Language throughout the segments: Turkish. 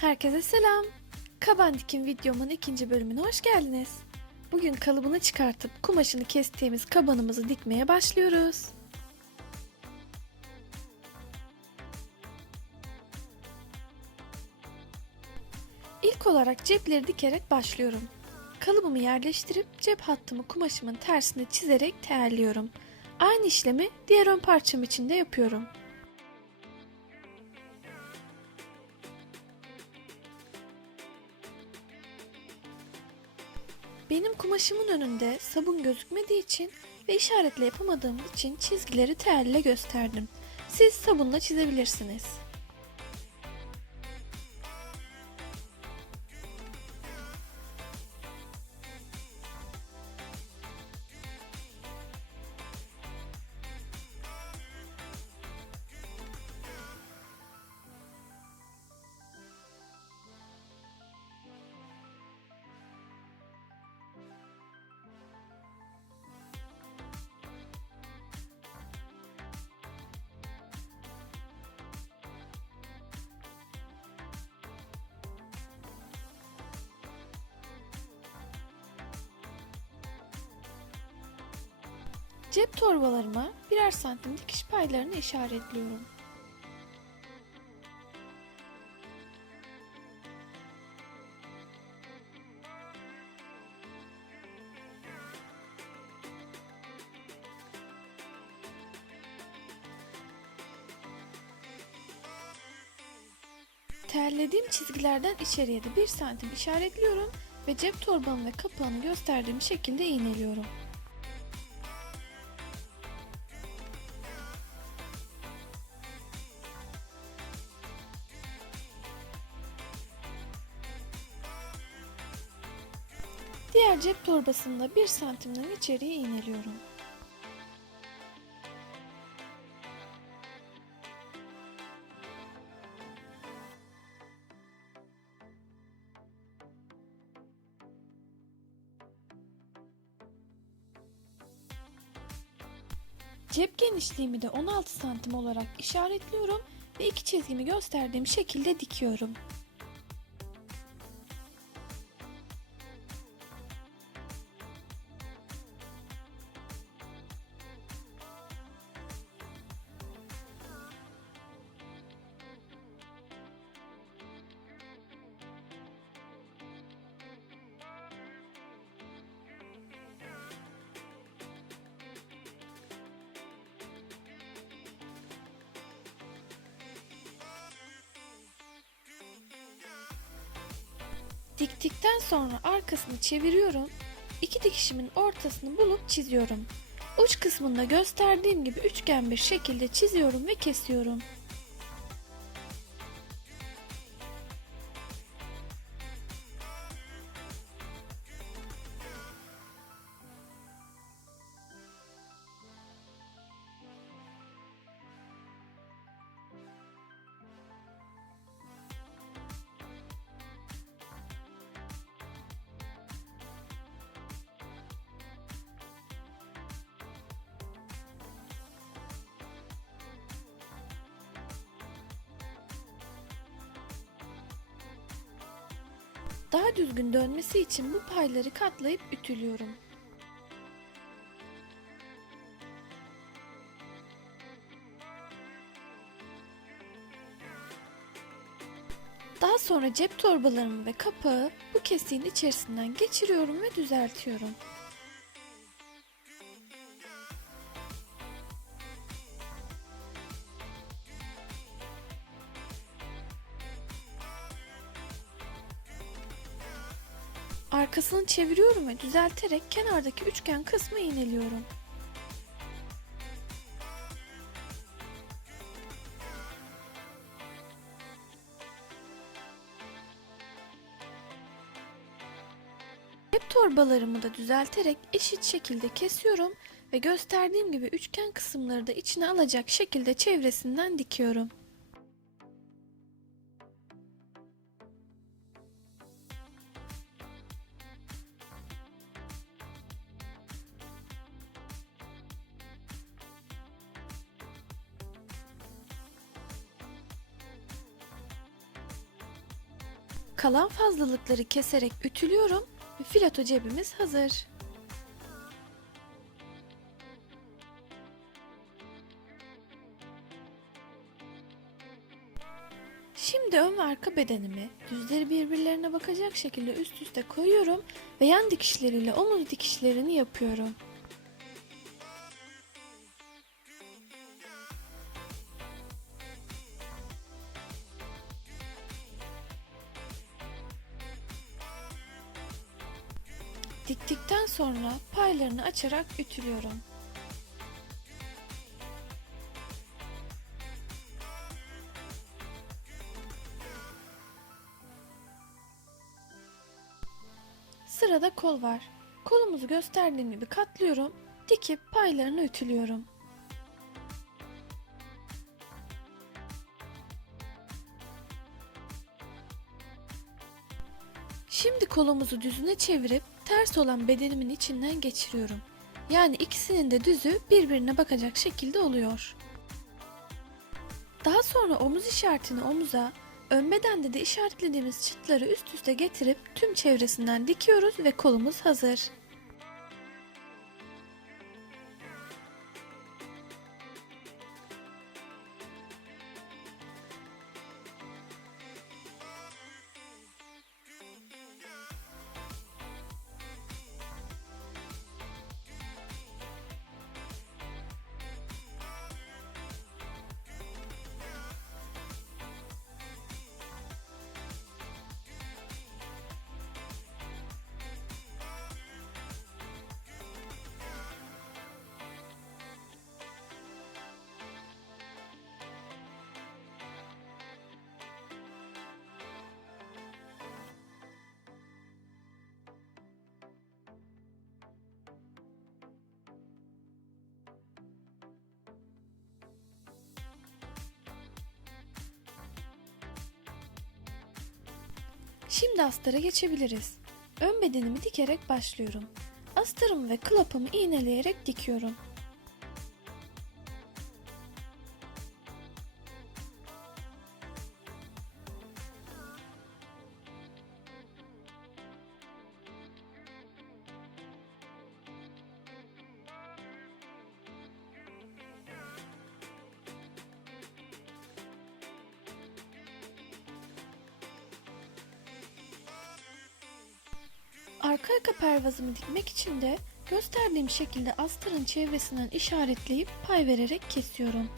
Herkese selam. Kaban dikim videomun ikinci bölümüne hoş geldiniz. Bugün kalıbını çıkartıp kumaşını kestiğimiz kabanımızı dikmeye başlıyoruz. İlk olarak cepleri dikerek başlıyorum. Kalıbımı yerleştirip cep hattımı kumaşımın tersine çizerek terliyorum. Aynı işlemi diğer ön parçam için de yapıyorum. Benim kumaşımın önünde sabun gözükmediği için ve işaretle yapamadığım için çizgileri telle gösterdim. Siz sabunla çizebilirsiniz. Cep torbalarıma birer santim dikiş paylarını işaretliyorum. Terlediğim çizgilerden içeriye de 1 santim işaretliyorum ve cep torbamı ve kapağını gösterdiğim şekilde iğneliyorum. Diğer cep torbasını da 1 santimden içeriye iğneliyorum. Cep genişliğimi de 16 santim olarak işaretliyorum ve iki çizgimi gösterdiğim şekilde dikiyorum. Diktikten sonra arkasını çeviriyorum. İki dikişimin ortasını bulup çiziyorum. Uç kısmında gösterdiğim gibi üçgen bir şekilde çiziyorum ve kesiyorum. Daha düzgün dönmesi için bu payları katlayıp ütülüyorum. Daha sonra cep torbalarımı ve kapağı bu kesiğin içerisinden geçiriyorum ve düzeltiyorum. Arkasını çeviriyorum ve düzelterek kenardaki üçgen kısmı iğneliyorum. Cep torbalarımı da düzelterek eşit şekilde kesiyorum ve gösterdiğim gibi üçgen kısımları da içine alacak şekilde çevresinden dikiyorum. Kalan fazlalıkları keserek ütülüyorum ve fileto cebimiz hazır. Şimdi ön ve arka bedenimi düzleri birbirlerine bakacak şekilde üst üste koyuyorum ve yan dikişleriyle omuz dikişlerini yapıyorum. Paylarını açarak ütülüyorum. Sırada kol var. Kolumuzu gösterdiğim gibi katlıyorum, dikip paylarını ütülüyorum. Şimdi kolumuzu düzüne çevirip ters olan bedenimin içinden geçiriyorum. Yani ikisinin de düzü birbirine bakacak şekilde oluyor. Daha sonra omuz işaretini omuza, ön bedende de işaretlediğimiz çıtları üst üste getirip tüm çevresinden dikiyoruz ve kolumuz hazır. Şimdi astara geçebiliriz. Ön bedenimi dikerek başlıyorum. Astarımı ve klapımı iğneleyerek dikiyorum. Arka arka pervazımı dikmek için de gösterdiğim şekilde astarın çevresinden işaretleyip pay vererek kesiyorum.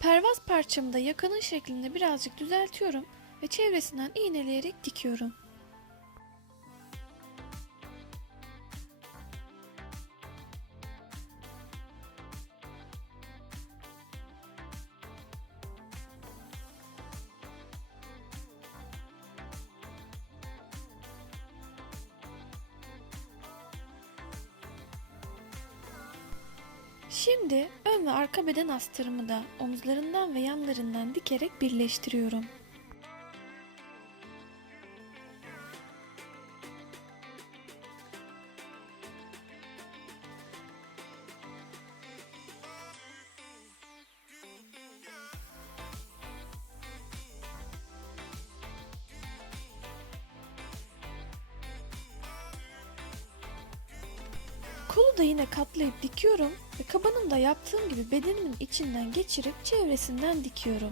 Pervaz parçamı da yakanın şeklinde birazcık düzeltiyorum ve çevresinden iğneleyerek dikiyorum. Beden astarımı da omuzlarından ve yanlarından dikerek birleştiriyorum. Kolu da yine katlayıp dikiyorum ve kabanın da yaptığım gibi bedenimin içinden geçirip çevresinden dikiyorum.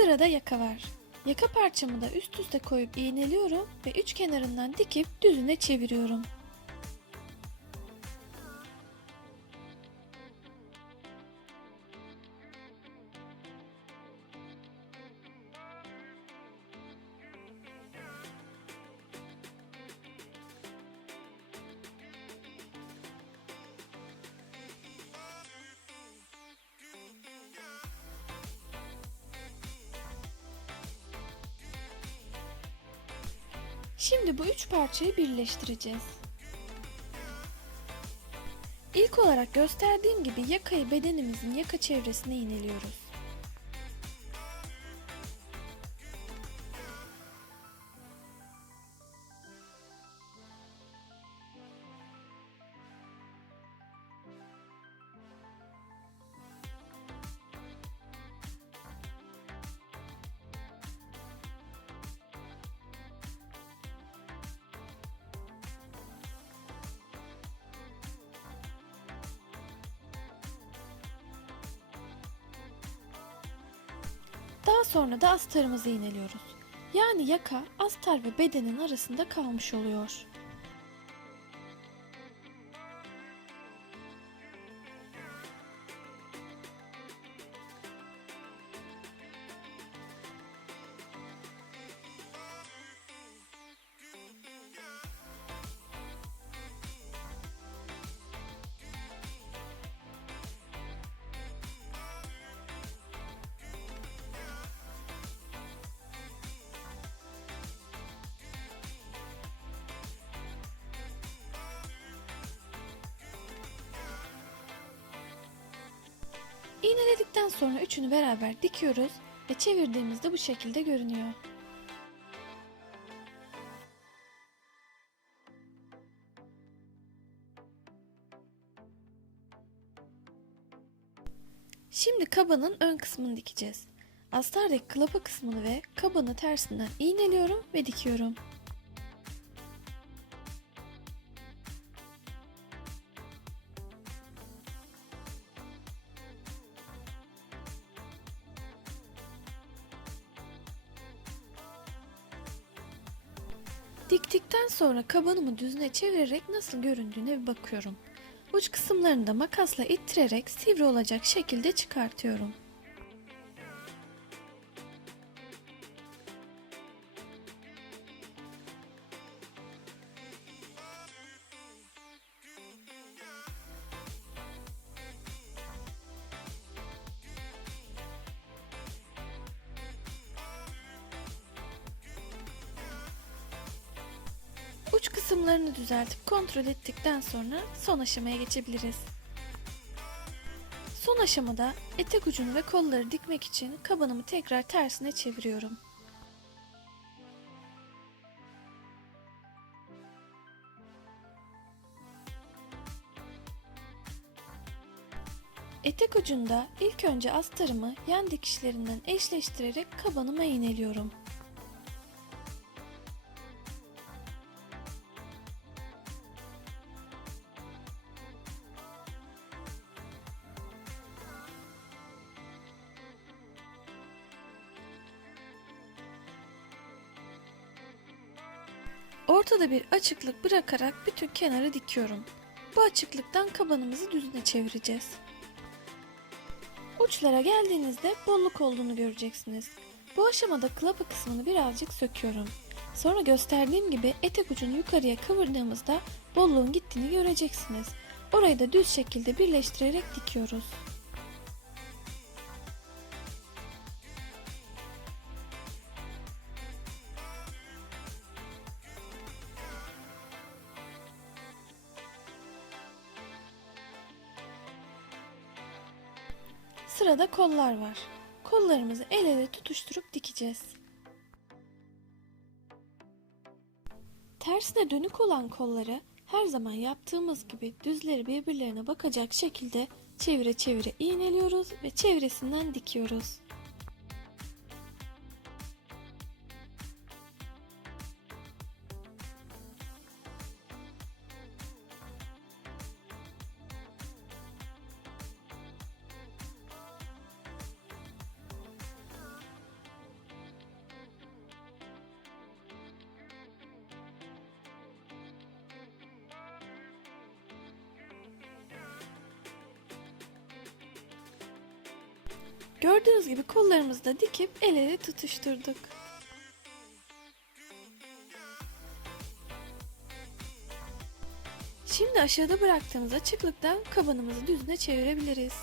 Sırada yaka var. Yaka parçamı da üst üste koyup iğneliyorum ve üç kenarından dikip düzüne çeviriyorum. Şimdi bu üç parçayı birleştireceğiz. İlk olarak gösterdiğim gibi yakayı bedenimizin yaka çevresine iğneliyoruz. Daha sonra da astarımızı iğneliyoruz. Yani yaka astar ve bedenin arasında kalmış oluyor. İğneledikten sonra üçünü beraber dikiyoruz ve çevirdiğimizde bu şekilde görünüyor. Şimdi kabanın ön kısmını dikeceğiz. Astardaki klapa kısmını ve kabanı tersinden iğneliyorum ve dikiyorum. Sonra kabanımı düzüne çevirerek nasıl göründüğüne bir bakıyorum. Uç kısımlarını da makasla ittirerek sivri olacak şekilde çıkartıyorum. Düzeltip kontrol ettikten sonra son aşamaya geçebiliriz. Son aşamada etek ucunu ve kolları dikmek için kabanımı tekrar tersine çeviriyorum. Etek ucunda ilk önce astarımı yan dikişlerinden eşleştirerek kabanıma iğneliyorum. Ortada bir açıklık bırakarak bütün kenarı dikiyorum. Bu açıklıktan kabanımızı düzüne çevireceğiz. Uçlara geldiğinizde bolluk olduğunu göreceksiniz. Bu aşamada klapa kısmını birazcık söküyorum. Sonra gösterdiğim gibi etek ucunu yukarıya kıvırdığımızda bolluğun gittiğini göreceksiniz. Orayı da düz şekilde birleştirerek dikiyoruz. Sırada kollar var. Kollarımızı el ele tutuşturup dikeceğiz. Tersine dönük olan kolları her zaman yaptığımız gibi düzleri birbirlerine bakacak şekilde çevire çevire iğneliyoruz ve çevresinden dikiyoruz. Gördüğünüz gibi kollarımızı da dikip el ele tutuşturduk. Şimdi aşağıda bıraktığımız açıklıktan kabanımızı düzüne çevirebiliriz.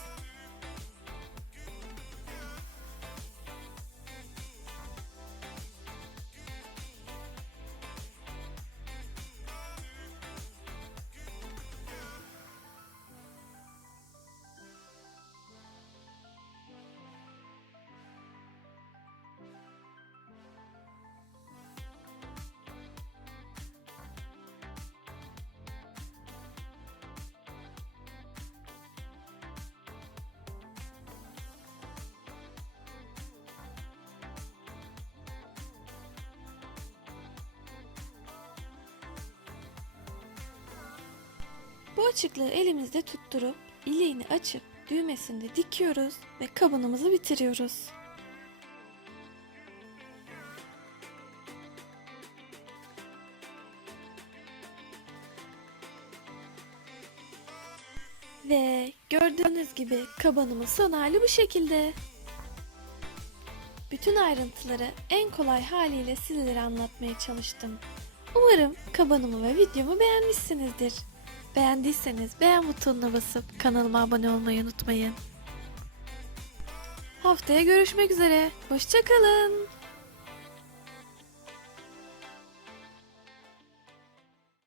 Bu açıklığı elimizde tutturup iliğini açıp düğmesini de dikiyoruz ve kabınımızı bitiriyoruz. Ve gördüğünüz gibi kabanımın son hali bu şekilde. Bütün ayrıntıları en kolay haliyle sizlere anlatmaya çalıştım. Umarım kabanımı ve videomu beğenmişsinizdir. Beğendiyseniz beğen butonuna basıp kanalıma abone olmayı unutmayın. Haftaya görüşmek üzere. Hoşçakalın.